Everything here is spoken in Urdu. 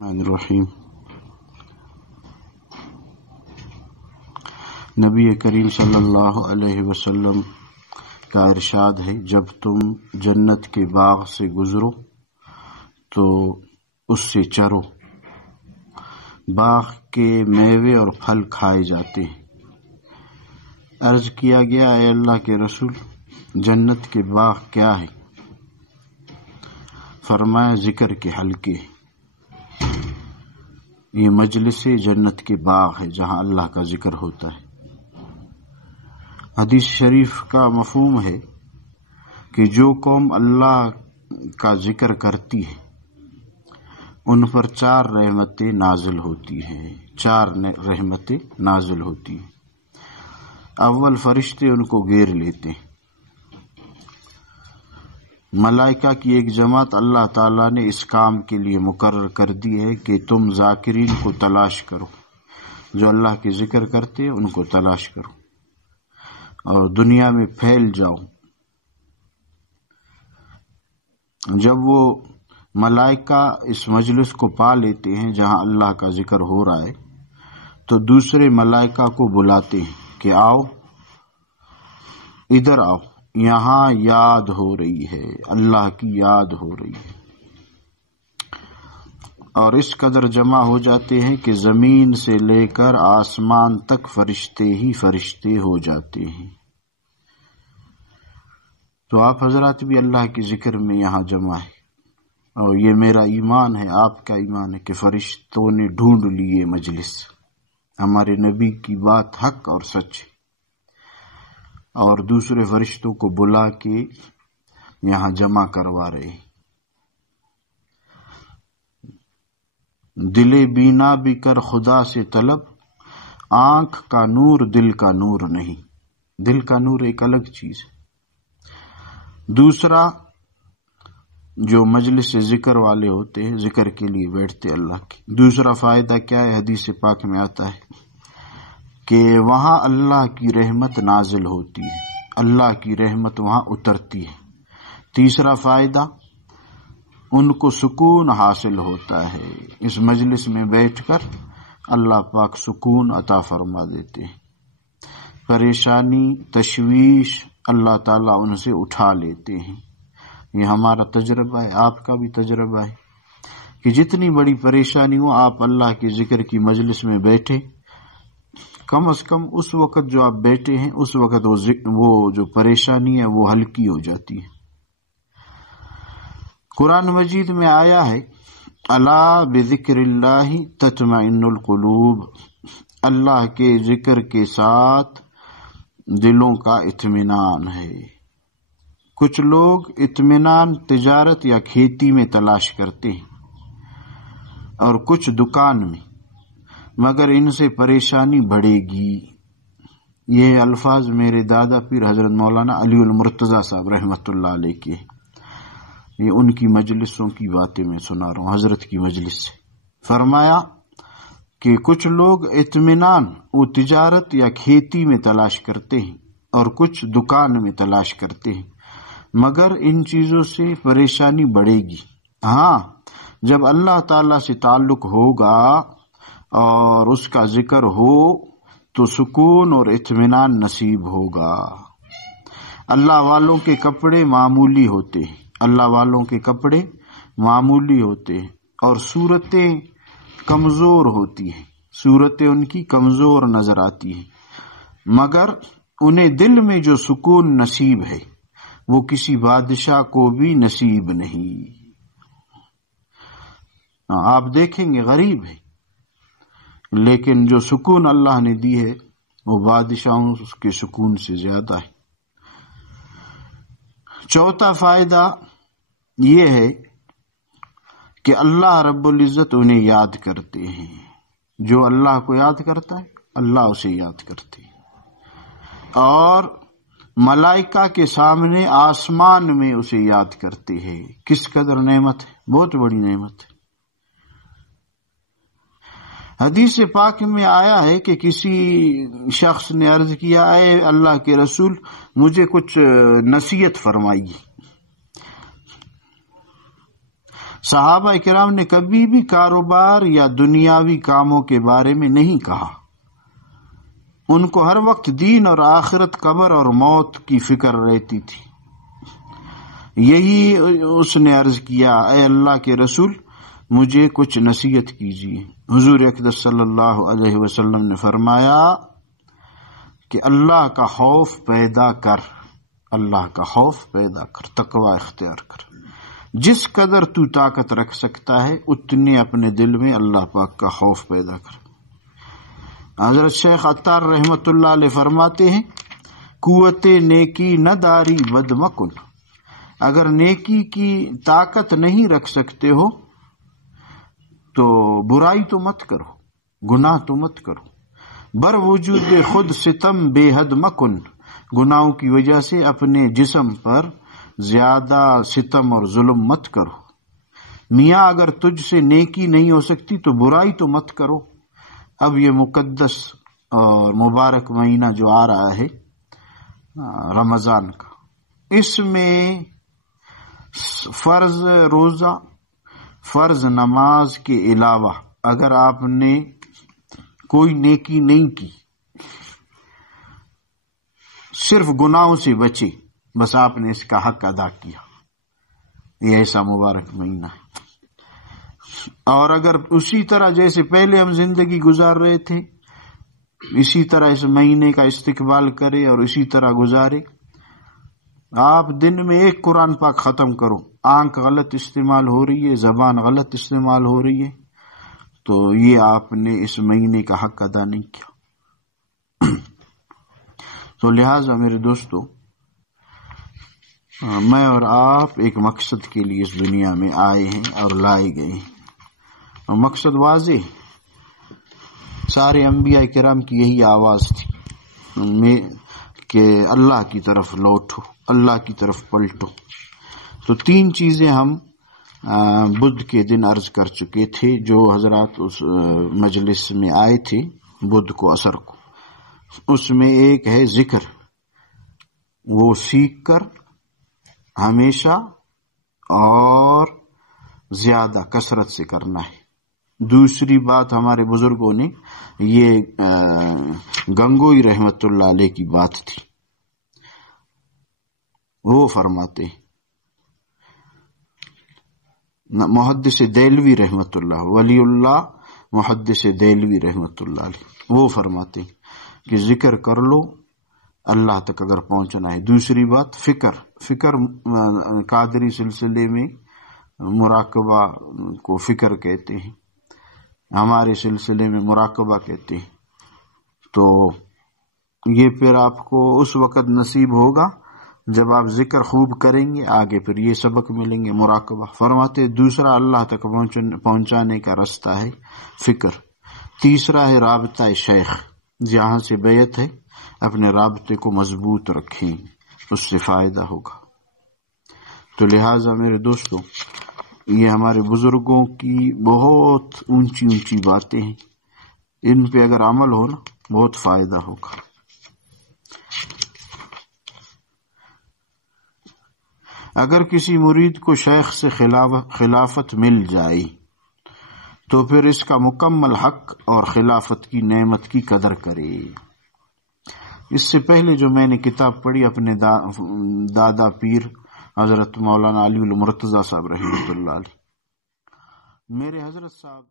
الرحیم۔ نبی کریم صلی اللہ علیہ وسلم کا ارشاد ہے، جب تم جنت کے باغ سے گزرو تو اس سے چرو، باغ کے میوے اور پھل کھائے جاتے ہیں۔ عرض کیا گیا، اے اللہ کے رسول، جنت کے باغ کیا ہے؟ فرمایا، ذکر کے حلقے۔ یہ مجلس جنت کے باغ ہے جہاں اللہ کا ذکر ہوتا ہے۔ حدیث شریف کا مفہوم ہے کہ جو قوم اللہ کا ذکر کرتی ہے ان پر 4 رحمتیں نازل ہوتی ہیں۔ 4 رحمتیں نازل ہوتی ہیں۔ اول، فرشتے ان کو گھیر لیتے ہیں۔ ملائکہ کی ایک جماعت اللہ تعالیٰ نے اس کام کے لیے مقرر کر دی ہے کہ تم ذاکرین کو تلاش کرو، جو اللہ کے ذکر کرتے ہیں ان کو تلاش کرو اور دنیا میں پھیل جاؤ۔ جب وہ ملائکہ اس مجلس کو پا لیتے ہیں جہاں اللہ کا ذکر ہو رہا ہے تو دوسرے ملائکہ کو بلاتے ہیں کہ آؤ، ادھر آؤ، یہاں یاد ہو رہی ہے، اللہ کی یاد ہو رہی ہے۔ اور اس قدر جمع ہو جاتے ہیں کہ زمین سے لے کر آسمان تک فرشتے ہی فرشتے ہو جاتے ہیں۔ تو آپ حضرات بھی اللہ کے ذکر میں یہاں جمع ہے، اور یہ میرا ایمان ہے، آپ کا ایمان ہے کہ فرشتوں نے ڈھونڈ لی یہ مجلس۔ ہمارے نبی کی بات حق اور سچ ہے، اور دوسرے فرشتوں کو بلا کے یہاں جمع کروا رہے۔ دل بینا بھی کر خدا سے طلب، آنکھ کا نور دل کا نور نہیں۔ دل کا نور ایک الگ چیز ہے۔ دوسرا، جو مجلس ذکر والے ہوتے ہیں، ذکر کے لیے بیٹھتے اللہ کی، دوسرا فائدہ کیا ہے؟ حدیث پاک میں آتا ہے کہ وہاں اللہ کی رحمت نازل ہوتی ہے، اللہ کی رحمت وہاں اترتی ہے۔ تیسرا فائدہ، ان کو سکون حاصل ہوتا ہے۔ اس مجلس میں بیٹھ کر اللہ پاک سکون عطا فرما دیتے ہیں۔ پریشانی، تشویش اللہ تعالیٰ ان سے اٹھا لیتے ہیں۔ یہ ہمارا تجربہ ہے، آپ کا بھی تجربہ ہے کہ جتنی بڑی پریشانی ہو، آپ اللہ کے ذکر کی مجلس میں بیٹھے، کم از کم اس وقت جو آپ بیٹھے ہیں اس وقت وہ جو پریشانی ہے وہ ہلکی ہو جاتی ہے۔ قرآن مجید میں آیا ہے، الا بذکر اللہ تطمئن القلوب، اللہ کے ذکر کے ساتھ دلوں کا اطمینان ہے۔ کچھ لوگ اطمینان تجارت یا کھیتی میں تلاش کرتے ہیں اور کچھ دکان میں، مگر ان سے پریشانی بڑھے گی۔ یہ الفاظ میرے دادا پیر حضرت مولانا علی المرتضیٰ صاحب رحمۃ اللہ علیہ کے، یہ ان کی مجلسوں کی باتیں میں سنا رہا ہوں، حضرت کی مجلس سے۔ فرمایا کہ کچھ لوگ اطمینان وہ تجارت یا کھیتی میں تلاش کرتے ہیں اور کچھ دکان میں تلاش کرتے ہیں، مگر ان چیزوں سے پریشانی بڑھے گی۔ ہاں، جب اللہ تعالیٰ سے تعلق ہوگا اور اس کا ذکر ہو تو سکون اور اطمینان نصیب ہوگا۔ اللہ والوں کے کپڑے معمولی ہوتے ہیں، اللہ والوں کے کپڑے معمولی ہوتے ہیں اور صورتیں کمزور ہوتی ہیں، صورتیں ان کی کمزور نظر آتی ہیں، مگر انہیں دل میں جو سکون نصیب ہے وہ کسی بادشاہ کو بھی نصیب نہیں۔ آپ دیکھیں گے غریب ہے، لیکن جو سکون اللہ نے دی ہے وہ بادشاہوں کے سکون سے زیادہ ہے۔ چوتھا فائدہ یہ ہے کہ اللہ رب العزت انہیں یاد کرتے ہیں۔ جو اللہ کو یاد کرتا ہے اللہ اسے یاد کرتے ہیں، اور ملائکہ کے سامنے آسمان میں اسے یاد کرتے ہیں۔ کس قدر نعمت ہے، بہت بڑی نعمت ہے۔ حدیث پاک میں آیا ہے کہ کسی شخص نے عرض کیا، اے اللہ کے رسول، مجھے کچھ نصیحت فرمائیے۔ صحابہ کرام نے کبھی بھی کاروبار یا دنیاوی کاموں کے بارے میں نہیں کہا، ان کو ہر وقت دین اور آخرت، قبر اور موت کی فکر رہتی تھی۔ یہی اس نے عرض کیا، اے اللہ کے رسول مجھے کچھ نصیحت کیجیے۔ حضور اقدس صلی اللہ علیہ وسلم نے فرمایا کہ اللہ کا خوف پیدا کر، اللہ کا خوف پیدا کر، تقوی اختیار کر۔ جس قدر تو طاقت رکھ سکتا ہے اتنے اپنے دل میں اللہ پاک کا خوف پیدا کر۔ حضرت شیخ عطار رحمت اللہ علیہ فرماتے ہیں، قوت نیکی نہ داری بد مکن، اگر نیکی کی طاقت نہیں رکھ سکتے ہو تو برائی تو مت کرو، گناہ تو مت کرو۔ بر وجود خود ستم بے حد مکن، گناہوں کی وجہ سے اپنے جسم پر زیادہ ستم اور ظلم مت کرو۔ میاں اگر تجھ سے نیکی نہیں ہو سکتی تو برائی تو مت کرو۔ اب یہ مقدس اور مبارک مہینہ جو آ رہا ہے رمضان کا، اس میں فرض روزہ، فرض نماز کے علاوہ اگر آپ نے کوئی نیکی نہیں کی، صرف گناہوں سے بچے، بس آپ نے اس کا حق ادا کیا، یہ ایسا مبارک مہینہ ہے۔ اور اگر اسی طرح جیسے پہلے ہم زندگی گزار رہے تھے اسی طرح اس مہینے کا استقبال کرے اور اسی طرح گزارے۔ آپ دن میں ایک قرآن پاک ختم کرو، آنکھ غلط استعمال ہو رہی ہے، زبان غلط استعمال ہو رہی ہے تو یہ آپ نے اس مہینے کا حق ادا نہیں کیا۔ تو لہٰذا میرے دوستو، میں اور آپ ایک مقصد کے لیے اس دنیا میں آئے ہیں اور لائے گئے ہیں، اور مقصد واضح ہے۔ سارے انبیاء کرام کی یہی آواز تھی کہ اللہ کی طرف لوٹو، اللہ کی طرف پلٹو۔ تو تین چیزیں ہم بدھ کے دن عرض کر چکے تھے، جو حضرات اس مجلس میں آئے تھے بدھ کو، عصر کو۔ اس میں ایک ہے ذکر، وہ سیکھ کر ہمیشہ اور زیادہ کثرت سے کرنا ہے۔ دوسری بات ہمارے بزرگوں نے، یہ گنگوئی رحمت اللہ علیہ کی بات تھی، وہ فرماتے محدث دہلوی رحمت اللہ، ولی اللہ محدث دہلوی رحمت اللہ علیہ، وہ فرماتے کہ ذکر کر لو اللہ تک اگر پہنچنا ہے۔ دوسری بات فکر قادری سلسلے میں مراقبہ کو فکر کہتے ہیں، ہمارے سلسلے میں مراقبہ کہتے ہیں۔ تو یہ پھر آپ کو اس وقت نصیب ہوگا جب آپ ذکر خوب کریں گے، آگے پھر یہ سبق ملیں گے، مراقبہ۔ فرماتے دوسرا اللہ تک پہنچانے کا راستہ ہے فکر۔ تیسرا ہے رابطہ شیخ، جہاں سے بیعت ہے اپنے رابطے کو مضبوط رکھیں، اس سے فائدہ ہوگا۔ تو لہٰذا میرے دوستو، یہ ہمارے بزرگوں کی بہت اونچی اونچی باتیں ہیں، ان پہ اگر عمل ہو نا بہت فائدہ ہوگا۔ اگر کسی مرید کو شیخ سے خلافت مل جائے تو پھر اس کا مکمل حق اور خلافت کی نعمت کی قدر کرے۔ اس سے پہلے جو میں نے کتاب پڑھی اپنے دادا پیر حضرت مولانا علی المرتضیٰ صاحب رحمۃ اللہ علیہ، میرے حضرت صاحب